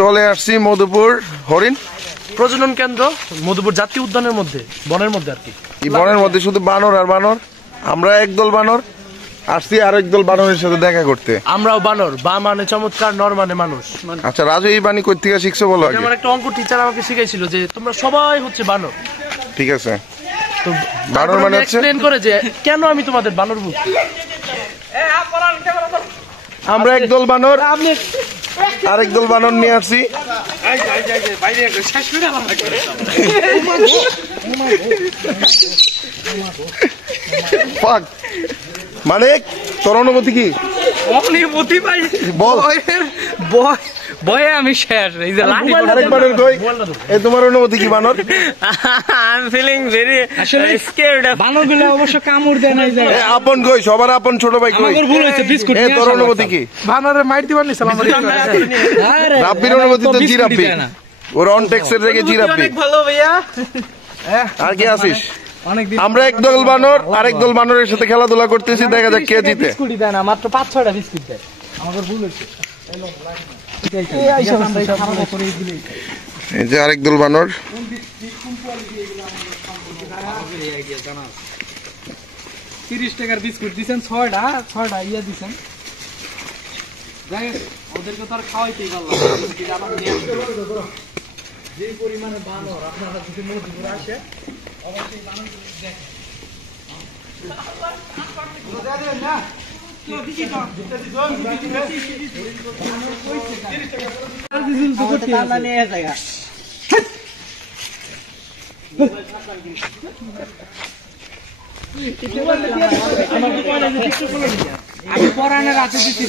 চলে আসছি মধুপুর হরিণ প্রজনন কেন্দ্র, মধুপুর জাতীয় উদ্যানের মধ্যে, বনের মধ্যে আর কি। এই বনের মধ্যে শুধু বানর আর বানর। আমরা একদল বানর আসছি আর একদল বানরের সাথে দেখা করতে। আমরাও বানর, বা মানে চমৎকার, নর মানে মানুষ। আচ্ছা রাজু, এই বাণী কই থেকে শিখছো বলো আগে? আমার একটা অঙ্ক টিচার আমাকে শিখাইছিল যে তোমরা সবাই হচ্ছে বানর। ঠিক আছে, তো বানর মানে হচ্ছে এক্সপ্লেইন করে যে কেন আমি তোমাদের বানর বলছি। আমরা একদল বানর আরেক দল বানর নিয়ে আসছি। মানে তোর অনুভূতি কি? অনুভূতি ভাই বল। বয়ে আমি শেষ। এই যে লাঠি আরেকবারের কই এই তোমার অনুভূতি কি বানর? I am feeling very scared. বানরগুলো অবশ্য কামড় দেয় না। এই যে আপন কই, সবার আপন ছোট ভাই কই? আমার ভুল হয়েছে, বিস্কুট এই তোর অনুভূতি কি? বানরের মাইর দিবার নিছিলাম আমার। রাব্বির অনুভূতি তো জিরাপি, ওর অন টেক্সের থেকে জিরাপি। ভালো ভাইয়া। আর কি আছিস? আমরা একদল বানর আরেক দল বানরের সাথে খেলাধুলা করতেছি, দেখা যাক কে জিতে। বিস্কুটই দেয় না, মাত্র 5-6টা বিস্কুট দেয়। আমার ভুল হয়েছে। এই যে আরেক দল বানর। 30 টাকার বিস্কুট দিছেন, 6টা ইয়া দিছেন। যাই ওদেরকে তো আর খাওয়াইতেই পারলাম যে পরিমাণে বানর। আপনারা যদি মধুপুর আসে অবশ্যই বানর দেখেন। আমি পরানের রাতে দিচ্ছি।